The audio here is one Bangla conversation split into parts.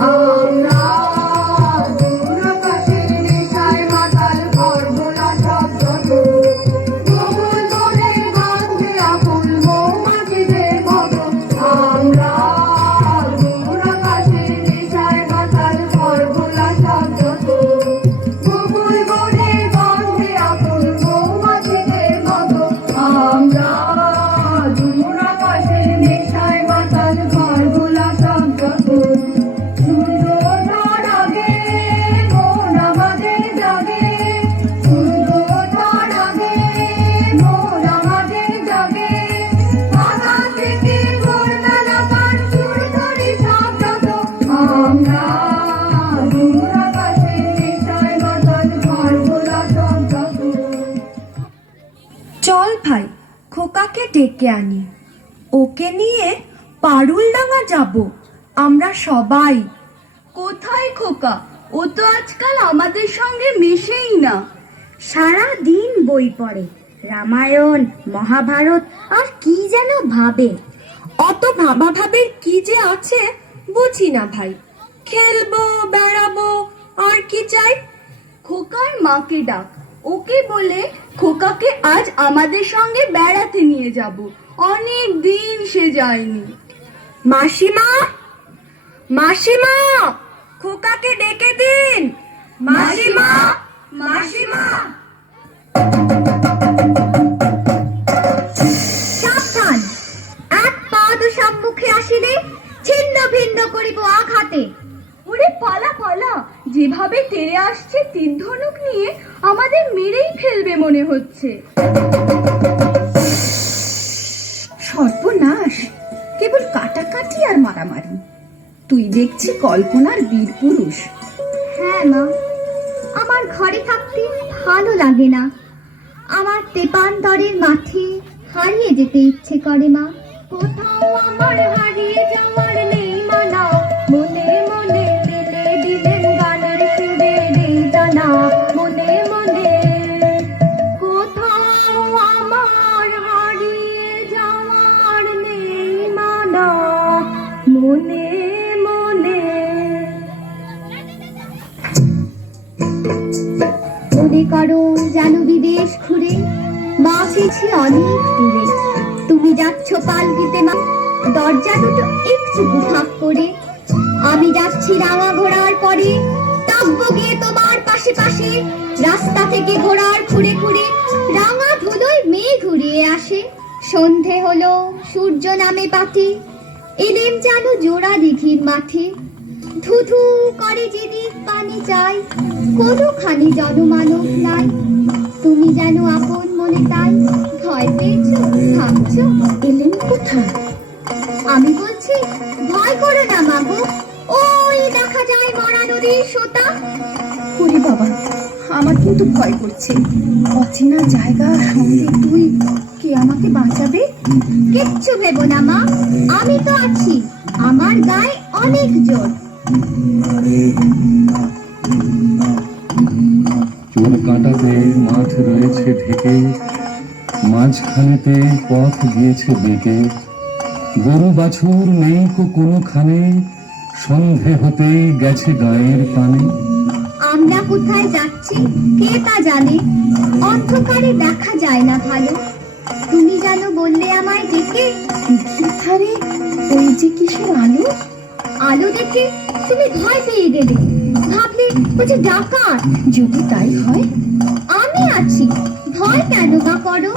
আমরা দূর আকাশের নেশায় মাতাল ঘর ভোলা শব্দ গোকুল বনের গন্ধে আকুল মৌমাছিদের মতো। আমরা দূর আকাশের নেশায় মাতাল ঘর ভোলা শব্দ গোকুল বনের গন্ধে আকুল মৌমাছিদের মতো। আমরা দূর আকাশের নেশায় মাতাল ঘর ভোলা শব্দ। সূর্য ওঠার আগে মন আমাদের জাগে, সূর্য ওঠার আগে মন আমাদের জাগে। আকাশ থেকে ভোরবেলা গান সুর ধরে শব্দ। আমরা দূর আকাশের নেশায় মাতাল ঘর ভোলা শব্দ। চল ভাই, খোকাকে ডেকে আনি। ওকে নিয়ে পারুলডাঙ্গা যাব আমরা সবাই। কোথায় খোকা? ও তো আজকাল আমাদের সঙ্গে মেশেই না। সারা দিন বই পড়ে, রামায়ণ মহাভারত আর কি যেন ভাবে। অত ভাবাভাবের কি যে আছে বুঝি না ভাই। খেলবো, বেড়াবো, আর কি চাই? খোকার মাকে ডাক, ওকে বলে খোকাকে আজ আমাদের সঙ্গে বেড়াতে নিয়ে যাব। অনেক দিন সে যায়নি। মাসিমা, মাসিমা, খোকাকে ডেকে দিন। মাসিমা, মাসিমা। সাবধান, এক পাদ সম্মুখে আসিলে ছিন্ন ভিন্ন করিব আঘাতে। ওরে পালা পালা, যেভাবে তেড়ে আসছে তীর ধনুক নিয়ে আমাদের মেরেই ফেলবে মনে হচ্ছে। সর্বনাশ, কেবল কাটাকাটি আর মারামারি। তুই দেখছি কল্পনার বীর পুরুষ। হ্যাঁ মা, আমার ঘরে থাকতে ভালো লাগে না। আমার তেপান্তরের মাঠে হারিয়ে যেতে ইচ্ছে করে মা। কোথাও আমার হারিয়ে যাওয়ার নেই মানা, মনে মনে দিলে দিলেন গানের সুরে নেই জানা। মনে মনে কোথাও আমার হারিয়ে যাওয়ার নেই মানা, মনে মনে। মনে করো যেন বিদেশ ঘুরে মা গেছি অনেক দূরে। তুমি যাচ্ছ পালকিতে মা, দরজা দুটো একটু ফাঁক করে। আমি যাচ্ছি রাঙা ঘোড়ার পরে, থাকবো গিয়ে তোমার পাশে পাশে। রাস্তা থেকে ঘোড়ার খুঁড়ে খুঁড়ে রাঙা ধুলোয় মেয়ে ঘুরিয়ে আসে। সন্ধে হলো, সূর্য নামে পাতে, এলেম যেন জোড়া দিঘির মাঠে। ধুধু করে যেদিক পানি চাই, কোনোখানি জনমানব নাই। তুমি যেন আপন মনে তাই, ভয় পেয়েছো, ভাবছো এলেম কোথায়। আমি বলছি ভয় করো না মাগো, ওই দেখা যায় মরা নদীর সোতা। ওরে বাবা, আমার কিন্তু ভয় করছে। অচেনা জায়গা সঙ্গে তুই, কে আমাকে বাঁচাবে? কিচ্ছু ভেবো না মা, আমি তো আছি। আমার গায়ে অনেক জোর। চুল কাটাতে মাঠ রয়েছে ঢেকে, মাঝখানেতে পথ গিয়েছে বেঁকে। গরু বাছুর নেই কোনোখানে, সন্ধে হতেই গেছে গায়ের পানে। আমরা কোথায় যাচ্ছি কে তা জানে, অন্ধকারে দেখা যায় না ভালো। তুমি যেন বললে আমায় ডেকে, দিঘির ধারে ওই যে কিসের আলো। আলো দেখে তুমি ভয় পেয়ে গেলে, ভাবলে বুঝি ডাকাত। যদি তাই হয়, আমি আছি, ভয় কেন বা করো।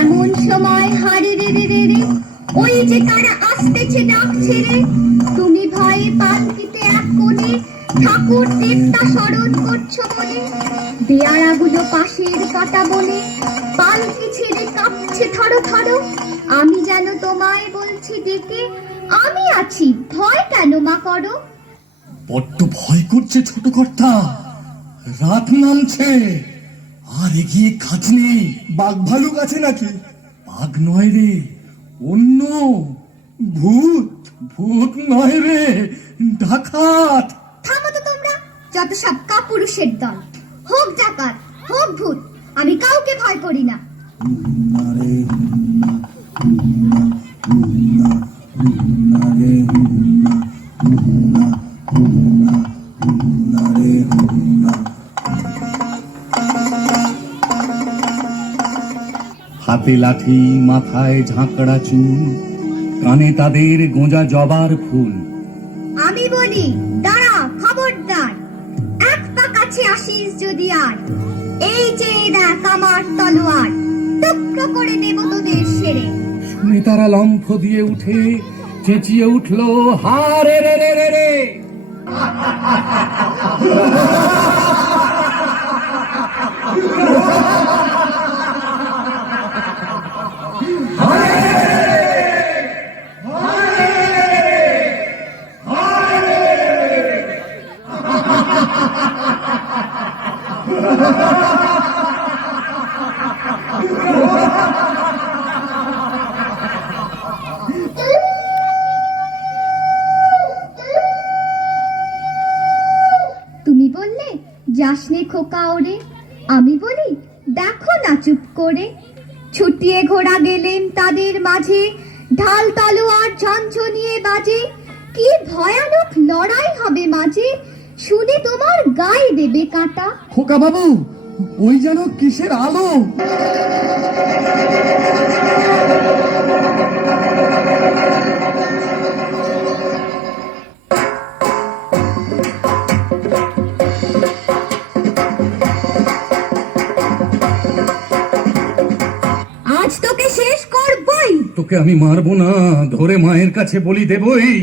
এমন সময় হারে রে রে রে রে, ওই যে তারা আসতেছে ডাক ছেড়ে। তুমি ভয়ে পালকিতে এক কোণে ঠাকুর দেবতা স্মরণ করছো মনে। দেয়ারাগুলো পাশের কাটা বনে, পালকি ছেড়ে কাঁপছে থরো থরো। আমি যেন তোমায় বলছি ডেকে, আমি আছি, ভয় কেন মা করো। বড্ড ভয় করছে ছোট কর্তা, রাত নামছে, আর এগিয়ে কাজ নেই। বাঘ ভালুক আছে নাকি? বাঘ নয় রে, অন্য ভূত। ভূত নয় রে, ডাকাত। থামো তো তোমরা, যত সব কাপুরুষের দল। হোক ডাকাত, হোক ভূত, আমি কাউকে ভয় করি না। হাতে লাঠি, মাথায় ঝাঁকড়া চুল, কানে তাদের গোঁজা জবার ফুল। আমি বলি দাঁড়া, খবরদার, এক পা কাছে আসিস যদি আর, এই যে দেখ আমার তলোয়ার, টুকরো করে দেব তোদের সেরে। শুনে তারা লম্ফ দিয়ে উঠে চেঁচিয়ে উঠলো, হারে রে রে রে রে। তুমি বললে যাসনে খোকা ওরে, আমি বলি দেখো না চুপ করে। ছুটিয়ে ঘোড়া গেলেন তাদের মাঝে, ঢাল তলোয়ার ঝনঝনিয়ে বাজে। কি ভয়ানক লড়াই হবে মাঝে, শুনে তোমার গায়ে দেবে কাঁটা। খোকা বাবু, ওই যেন কিসের আলো! আজ তোকে শেষ করবই। তোকে আমি মারবো না, ধরে মায়ের কাছে বলি দেবই।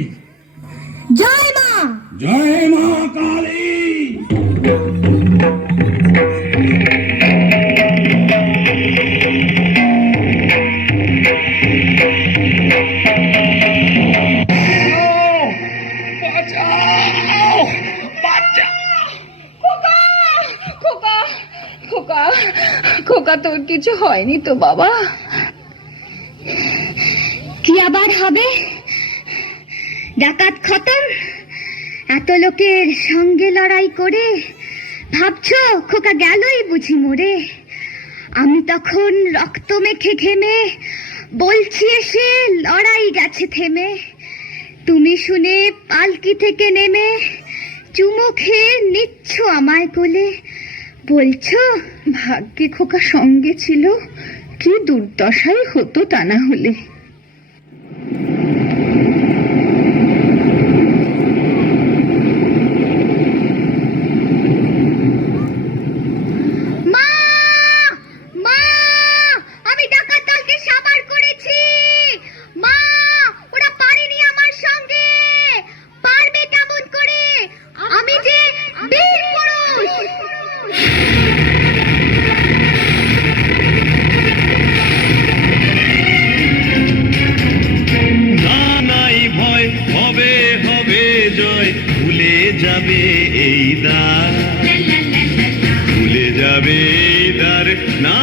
জয় মা। জয় মা কালী। খোকা, খোকা, খোকা, তোর কিছু হয়নি তো বাবা? কি আবার হবে? ডাকাত খতম, এত লোকের সঙ্গে লড়াই করে ভাবছো খোকা গেলই বুঝি মরে। আমি তখন রক্ত মেখে ঘেমে বলছি এসে লড়াই গেছে থেমে। তুমি শুনে পালকি থেকে নেমে চুমো খেয়ে নিচ্ছ আমায় কোলে, বলছো ভাগ্যে খোকা সঙ্গে ছিল, কি দুর্দশাই হতো তা না হলে। মা, মা, আমি ডাকাত দলকে সাবার করেছি। মা, ওরা পারেনি আমার সঙ্গে, পারবে কেমন করে? আমি যে বীর পুরুষ। না নাই ভয়, হবে হবে জয়, ভুলে যাবে এই দ্বার, ভুলে যাবে এই দ্বার, না